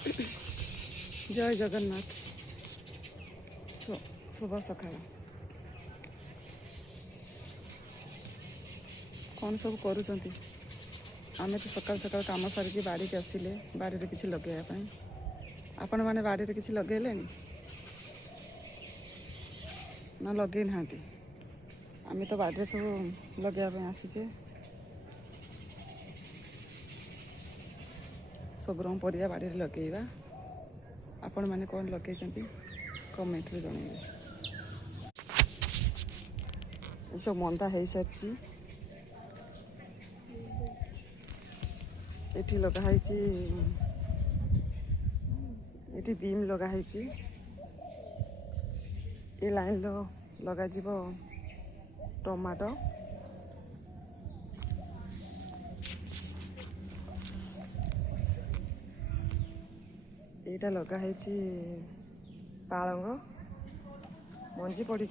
जय जगन्नाथ। शुभ सकाळ। कौन सब करूँगी आमे तो सकाल सकाल काम सारिकी बाड़ी के आसिले बाड़ी किसी लगेगा आपण मैंने बाड़ी किसी लगेले ना लगे ना आमे तो बाड़ी सब लगे आसीचे सब रंग परिया बाड़ी लगेगा आपण मैंने कौन लगे कमेंट रे जणाइबे। सब मंदा हो सारी एठी लगाई एठी बीम लगाई ए लाइन लगा टमाटो एटा लगाई पालंग मंजी पड़ी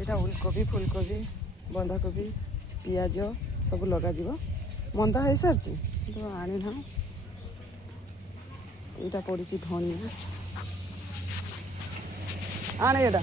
एटा उलकोबी फुलकोबी बंधाकोबी पियाज सब लग मंदा हो सारी तो आनी ना यहाँ पड़ी धनिया आने एटा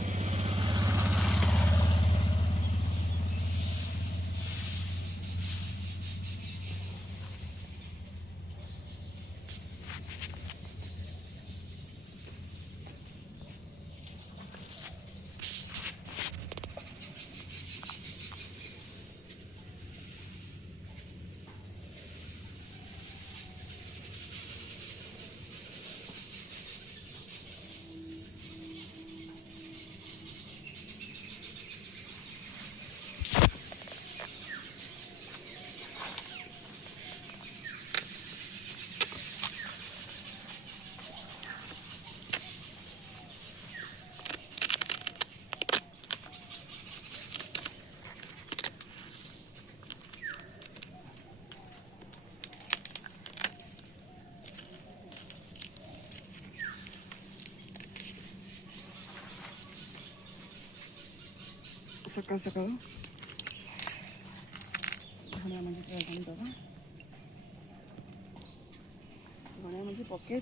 सकाल सकाल धनिया मंजी दबा धनिया मंजी पकई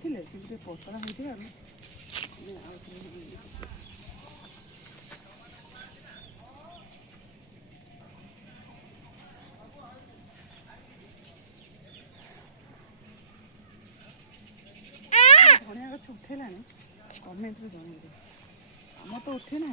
पतला होता धनिया गछ उठेला कमेंट रे जणाइबे आम तो उठे ना